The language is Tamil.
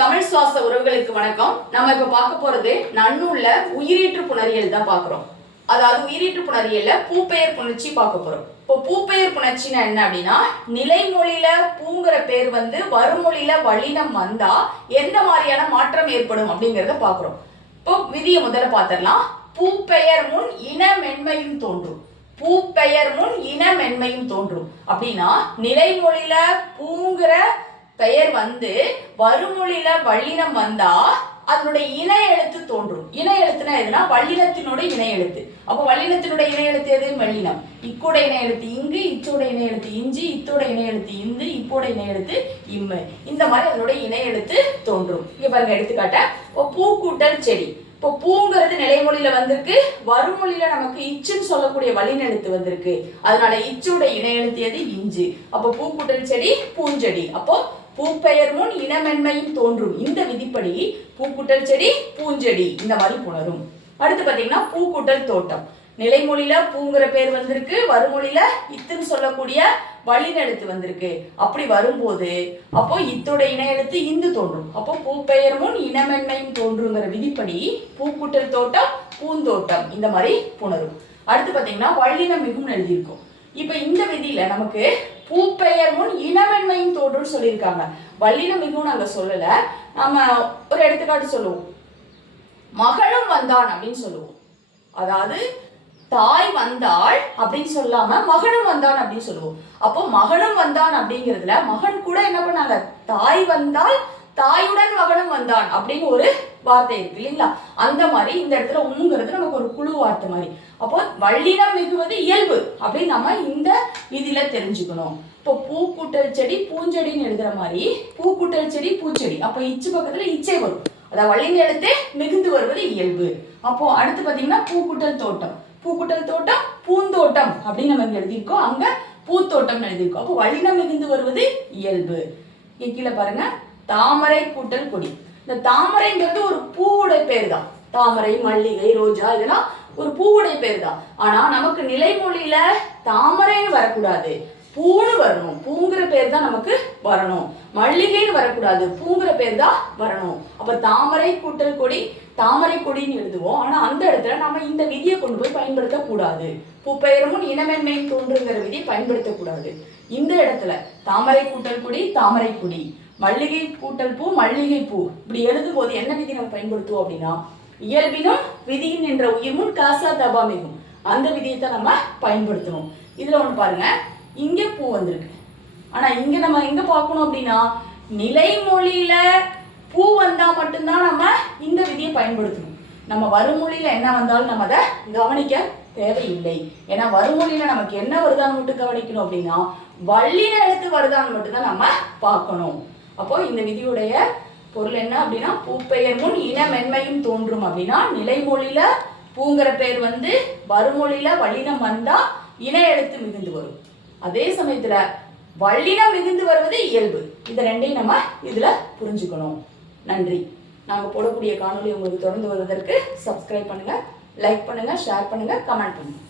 தமிழ் சுவாச உறவுகளுக்கு வணக்கம். நம்ம இப்ப பார்க்க போறது நன்னூல்ல உயிரீற்று புணரியல் தான் பார்க்கிறோம். அதாவது உயிரீற்று புணரியல்ல பூப்பெயர் புணர்ச்சி பார்க்க போறோம். இப்போ பூப்பெயர் புணர்ச்சினா என்ன அப்படின்னா, நிலைமொழியில பூங்கிற பேர் வருமொழியில வல்லினம் வந்தா எந்த மாதிரியான மாற்றம் ஏற்படும் அப்படிங்கறத பார்க்கிறோம். இப்போ விதியை முதல்ல பார்த்திடலாம். பூப்பெயர் முன் இன மென்மையும் தோன்றும். பூப்பெயர் முன் இன மென்மையும் தோன்றும் அப்படின்னா, நிலைமொழியில பூங்கிற பெயர் வருமொழியில வல்லினம் வந்தா அதனுடைய இணை எழுத்து தோன்றும். இணை எழுத்துனா எதுனா வல்லினத்தினுடைய இணை எழுத்து. அப்போ வல்லினத்தினுடைய இணை எழுத்து எது? மெல்லினம். இக்கூட இணை எழுத்து இங்கு, இச்சோட இணை எழுத்து இஞ்சி, இத்தோட இணை எழுத்து இந்து, இப்போட இணை எழுத்து இம்மு. இந்த மாதிரி அதனுடைய இணை எழுத்து தோன்றும். இங்க பாருங்க எடுத்துக்காட்ட, பூ கூட்டல் செடி. இப்போ பூங்கிறது நிலைமொழியில வந்திருக்கு, வருமொழியில நமக்கு இச்சுன்னு சொல்லக்கூடிய வல்லின எழுத்து வந்திருக்கு. அதனால இச்சோட இணை எழுத்து எது? இஞ்சு. அப்போ பூ கூட்டல் செடி பூஞ்செடி. அப்போ பூப்பெயர் முன் இனமென்மையும் தோன்றும். இந்த விதிப்படி பூக்கூட்டல் செடி பூஞ்செடி இந்த மாதிரி புணரும். அடுத்து பாத்தீங்கன்னா பூக்கூட்டல் தோட்டம். நிலைமொழியில பூங்கிற பேர் வந்திருக்கு, வருமொழியில இத்துன்னு சொல்லக்கூடிய வல்லின எழுத்து வந்திருக்கு. அப்படி வரும்போது அப்போ இத்தோட இணை எழுத்து இந்து தோன்றும். அப்போ பூப்பெயர் முன் இனமென்மையும் தோன்றுங்கிற விதிப்படி பூக்கூட்டல் தோட்டம் பூந்தோட்டம் இந்த மாதிரி புணரும். அடுத்து பாத்தீங்கன்னா வல்லினம் மிகும் எழுதியிருக்கும். இப்ப இந்த விதியில நமக்கு பூப்பெயர் முன் இனமென்மையும் தோன்றும் சொல்லியிருக்காங்க. வல்லினம் மிகவும் நாங்க சொல்லல. நம்ம ஒரு எடுத்துக்காட்டு சொல்லுவோம். மகனும் வந்தான் அப்படின்னு சொல்லுவோம். அதாவது தாய் வந்தாள் அப்படின்னு சொல்லாம மகனும் வந்தான் அப்படின்னு சொல்லுவோம். அப்போ மகனும் வந்தான் அப்படிங்கிறதுல மகன் கூட என்ன பண்ணாங்க? தாய் வந்தால் தாயுடன் மகனும் வந்தான் அப்படின்னு ஒரு வார்த்தை இருக்கு இல்லைங்களா? அந்த மாதிரி இந்த இடத்துல உங்கிறது நமக்கு ஒரு குழு வார்த்தை மாதிரி. அப்போ வல்லினம் மிகுவது இயல்பு அப்படின்னு நம்ம இந்த விதியில தெரிஞ்சுக்கணும். இப்போ பூக்கூட்டல் செடி பூஞ்செடின்னு எழுதுற மாதிரி பூக்கூட்டல் செடி பூச்செடி. அப்போ இச்சு பக்கத்துல இச்சை வரும். அதாவது வல்லின எழுத்தே மிகுந்து வருவது இயல்பு. அப்போ அடுத்து பாத்தீங்கன்னா பூக்கூட்டல் தோட்டம். பூக்கூட்டல் தோட்டம் பூந்தோட்டம் அப்படின்னு நம்ம எழுதியிருக்கோம். அங்க பூத்தோட்டம் எழுதியிருக்கோம். அப்போ வல்லினம் மிகுந்து வருவது இயல்பு. கீழே பாருங்க, தாமரை கூட்டல் கொடி. இந்த தாமரைங்கிறது ஒரு பூவுடைய பேர் தான். தாமரை, மல்லிகை, ரோஜா இதெல்லாம் ஒரு பூவுடைய பேர் தான். ஆனா நமக்கு நிலைமொழியில தாமரைன்னு வரக்கூடாது, பூன்னு வரணும். பூங்கிற பேர் தான் நமக்கு வரணும். மல்லிகைன்னு வரக்கூடாது, பூங்கிற பேர் தான் வரணும். அப்ப தாமரை கூட்டல் கொடி தாமரை கொடின்னு எழுதுவோம். ஆனா அந்த இடத்துல நம்ம இந்த விதியை கொண்டு போய் பயன்படுத்த கூடாது. பூப்பெயர் முன் இனமென்மையும் தோன்றுங்கிற விதியை பயன்படுத்தக்கூடாது. இந்த இடத்துல தாமரை கூட்டல் கொடி தாமரை கொடி, மல்லிகை கூட்டல் பூ மல்லிகை பூ இப்படி எழுதும் போது என்ன விதி நம்ம பயன்படுத்துவோம் அப்படின்னா, இயல்பினும் விதியின் என்ற உயிர் முன் காசா தபா மிகும் அந்த விதியை தான் நம்ம பயன்படுத்தணும். இதுல ஒண்ணு பாருங்க, இங்க பூ வந்திருக்கு. ஆனா இங்க நம்ம எங்க பார்க்கணும் அப்படின்னா, நிலைமொழியில பூ வந்தா மட்டும்தான் நம்ம இந்த விதியை பயன்படுத்தணும். நம்ம வருமொழியில என்ன வந்தாலும் நம்ம அதை கவனிக்க தேவையில்லை. ஏன்னா வருமொழியில நமக்கு என்ன வருதான்னு மட்டும் கவனிக்கணும் அப்படின்னா, வல்லின எழுத்து வருதான்னு மட்டும்தான் நம்ம பார்க்கணும். அப்போ இந்த விதியுடைய பொருள் என்ன அப்படின்னா, பூப்பெயர் முன் இன மென்மையும் தோன்றும் அப்படின்னா, நிலைமொழியில பூங்கிற பேர் வருமொழியில வல்லினம் வந்தா இன எழுத்து மிகுந்து வரும். அதே சமயத்துல வல்லினம் மிகுந்து வருவது இயல்பு. இதை ரெண்டையும் நம்ம இதுல புரிஞ்சுக்கணும். நன்றி. நாங்க போடக்கூடிய காணொலி உங்களுக்கு தொடர்ந்து வருவதற்கு சப்ஸ்கிரைப் பண்ணுங்க, லைக் பண்ணுங்க, ஷேர் பண்ணுங்க, கமெண்ட் பண்ணுங்க.